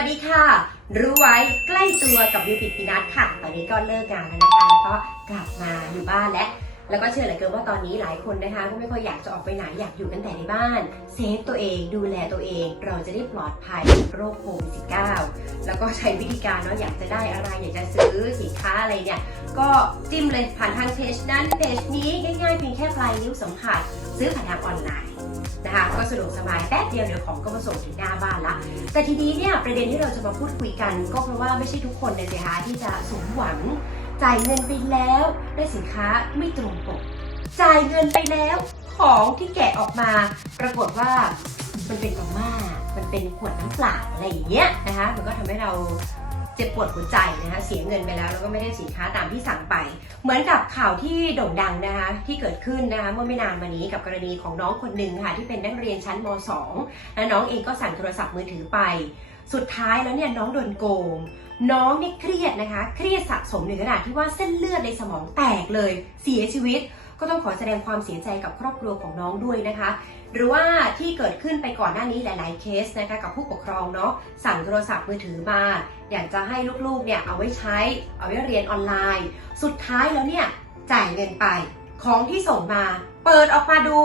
วัสดีค่ะ รู้ไว้ใกล้ตัวกับวิวปิดปีนัทค่ะ ตอนนี้ก็เลิกงานแล้วนะคะ แล้วก็กลับมาอยู่บ้านแล้วแล้วก็เชื่อเหลือเกินว่าตอนนี้หลายคนนะคะ ก็ไม่ค่อยอยากจะออกไปไหนอยากอยู่กันแต่ในบ้าน เซฟตัวเองดูแลตัวเอง เราจะได้ปลอดภัยจากโรคโควิด -19 แล้วก็ใช้วิธีการเนาะอยากจะได้อะไรอยากจะซื้อสินค้าอะไรเนี่ย ก็จิ้มเลยผ่านทางเพจนั้นเพจนี้ง่ายๆเพียงแค่ปลายนิ้วสัมผัสซื้อผ่านทางออนไลน์ นะคะก็สะดวกสบายแป๊บเดียวเดี๋ยวของก็มาส่งถึงหน้าบ้านละ แต่ทีนี้เนี่ยประเด็นที่เราจะมาพูดคุยกัน ก็เพราะว่าไม่ใช่ทุกคนเลยสิคะที่จะสมหวัง จ่ายเงินไปแล้วได้สินค้าไม่ตรงปก จ่ายเงินไปแล้วของที่แกะออกมา ปรากฏว่ามันเป็นมาม่ามันเป็นขวดน้ำเปล่าอะไรอย่างเงี้ยนะคะมันก็ทำให้เรา เจ็บปวดหัวใจนะคะเสียเงินไปแล้วแล้วก็ไม่ได้สินค้าตามที่สั่งไป เหมือนกับข่าวที่โด่งดังนะคะที่เกิดขึ้นนะคะเมื่อไม่นานมานี้กับกรณีของน้องคนหนึ่งค่ะที่เป็นนักเรียนชั้นม .2 และน้องเองก็สั่งโทรศัพท์มือถือไป สุดท้ายแล้วเนี่ยน้องโดนโกง น้องเนี่ยเครียดนะคะ เครียดสะสมถึงขนาดที่ว่าเส้นเลือดในสมองแตกเลย เสียชีวิต ก็ต้องขอแสดงความเสียใจกับครอบครัวของน้องด้วยนะคะ หรือว่าที่เกิดขึ้นไปก่อนหน้านี้หลาย ๆ เคสนะคะกับผู้ปกครองเนาะสั่งโทรศัพท์มือถือมาอยากจะให้ลูก ๆ เนี่ยเอาไว้ใช้ เอาไว้เรียนออนไลน์ สุดท้ายแล้วเนี่ยจ่ายเงินไป ของที่ส่งมา เปิดออกมาดู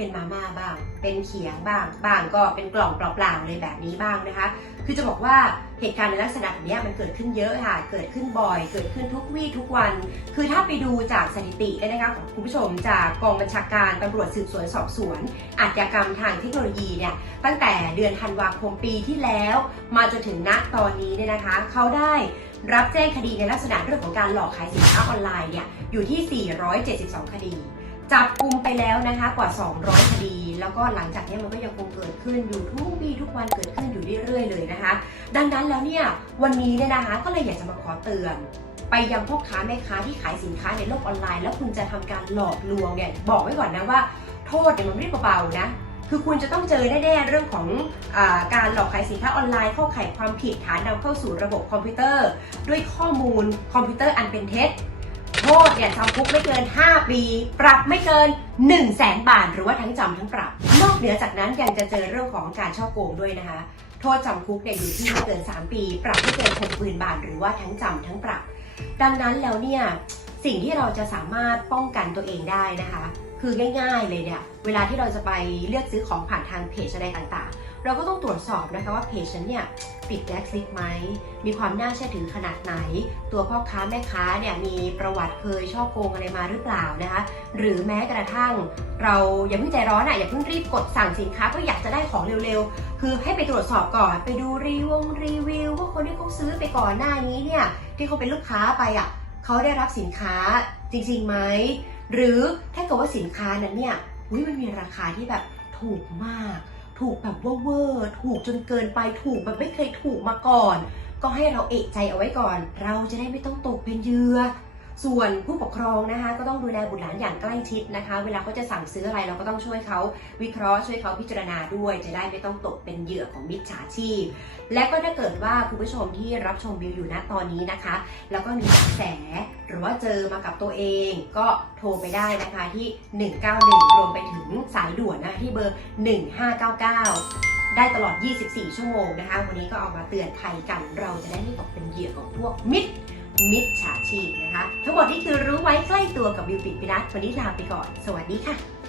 เป็นมาม่าบ้าง เป็นเขียงบ้าง บ้างก็เป็นกล่องเปล่าๆเลยแบบนี้บ้างนะคะ คือจะบอกว่าเหตุการณ์ในลักษณะแบบนี้มันเกิดขึ้นเยอะค่ะ เกิดขึ้นบ่อย เกิดขึ้นทุกวี่ทุกวัน คือถ้าไปดูจากสถิติเนี่ยนะคะของคุณผู้ชมจากกองบัญชาการตำรวจสืบสวนสอบสวน อาชญากรรมทางเทคโนโลยีเนี่ย ตั้งแต่เดือนธันวาคมปีที่แล้ว มาจนถึงณตอนนี้เนี่ยนะคะ เขาได้รับแจ้งคดีในลักษณะเรื่องของการหลอกขายสินค้าออนไลน์เนี่ยอยู่ที่ 472 คดี จับกลุ่มไปแล้วนะคะกว่า 200 คดี แล้วก็หลังจากนี้มันก็ยังคงเกิดขึ้นอยู่ทุกปีทุกวันเกิดขึ้นอยู่เรื่อยๆเลยนะคะ ดังนั้นแล้วเนี่ยวันนี้เนี่ยนะคะก็เลยอยากจะมาขอเตือน ไปยังพ่อค้าแม่ค้าที่ขายสินค้าในโลกออนไลน์ แล้วคุณจะทำการหลอกลวงเนี่ยบอกไว้ก่อนนะว่าโทษเนี่ยมันไม่ได้เบาๆนะคือคุณจะต้องเจอแน่ๆเรื่องของอการหลอกขายสินค้าออนไลน์เข้าข่ายความผิดฐานนำเข้าสู่ระบบคอมพิวเตอร์ ด้วยข้อมูลคอมพิวเตอร์อันเป็นเท็จ ทษเนี่ยจำคุกไม่เกิน 5 ปี ปรับไม่เกิน 1 0 0 0 0แสนบาท หรือว่าทั้งจำทั้งปรับ นอกเหนือจากนั้นยังจะเจอเรื่องของการช่อโกงด้วยนะคะ โทษจำคุกเนี่ยอยู่ที่ไม่เกิน 3 ปี ปรับไม่เกิน 60,000 บาท หรือว่าทั้งจำทั้งปรับ ดังนั้นแล้วเนี่ยสิ่งที่เราจะสามารถป้องกันตัวเองได้นะคะ คือง่ายๆเลยเนี่ยเวลาที่เราจะไปเลือกซื้อของผ่านทางเพจอะไรต่างๆ เราก็ต้องตรวจสอบนะคะว่าเพจฉันเนี่ยปิดแบล็คลิสต์ไหม มีความน่าเชื่อถือขนาดไหน ตัวพ่อค้าแม่ค้าเนี่ยมีประวัติเคยช่อโกงอะไรมาหรือเปล่านะคะ หรือแม้กระทั่ง เราอย่าเพิ่งใจร้อนอะอย่าเพิ่งรีบกดสั่งสินค้า ก็อยากจะได้ของเร็วๆ คือให้ไปตรวจสอบก่อน ไปดูรีวงรีวิวว่าคนที่เขาซื้อไปก่อนหน้านี้เนี่ยที่เขาเป็นลูกค้าไปอะเขาได้รับสินค้าจริงๆไหม หรือถ้าเกิดว่าสินค้านั้นเนี่ยอุ๊ยมันมีราคาที่แบบถูกมาก ถูกแบบเวอร์ถูกจนเกินไปถูกแบบไม่เคยถูกมาก่อน ก็ให้เราเอกใจเอาไว้ก่อน เราจะได้ไม่ต้องตกเป็นเหยื่อ ส่วนผู้ปกครองนะคะ ก็ต้องดูแลบุตรหลานอย่างใกล้ชิดนะคะ เวลาเขาจะสั่งซื้ออะไรเราก็ต้องช่วยเขาวิเคราะห์ช่วยเขาพิจารณาด้วย จะได้ไม่ต้องตกเป็นเหยื่อของมิจฉาชีพ และก็ถ้าเกิดว่าคุณผู้ชมที่รับชมวิวอยู่ณตอนนี้นะคะ แล้วก็มีเบาะแสหรือว่าเจอมากับตัวเอง ก็โทรไปได้นะคะที่ 191 รวมไปถึงสายด่วนนะคะที่เบอร์ 1599ได้ตลอด 24 ชั่วโมงนะคะ วันนี้ก็เอามาเตือนภัยกัน เราจะได้ไม่ตกเป็นเหยื่อของพวกมิจ มิจฉาชีพนะคะ ทั้งหมดนี้คือรู้ไว้ใกล้ตัวกับบิวปิดพินัทวันนี้ลาไปก่อน สวัสดีค่ะ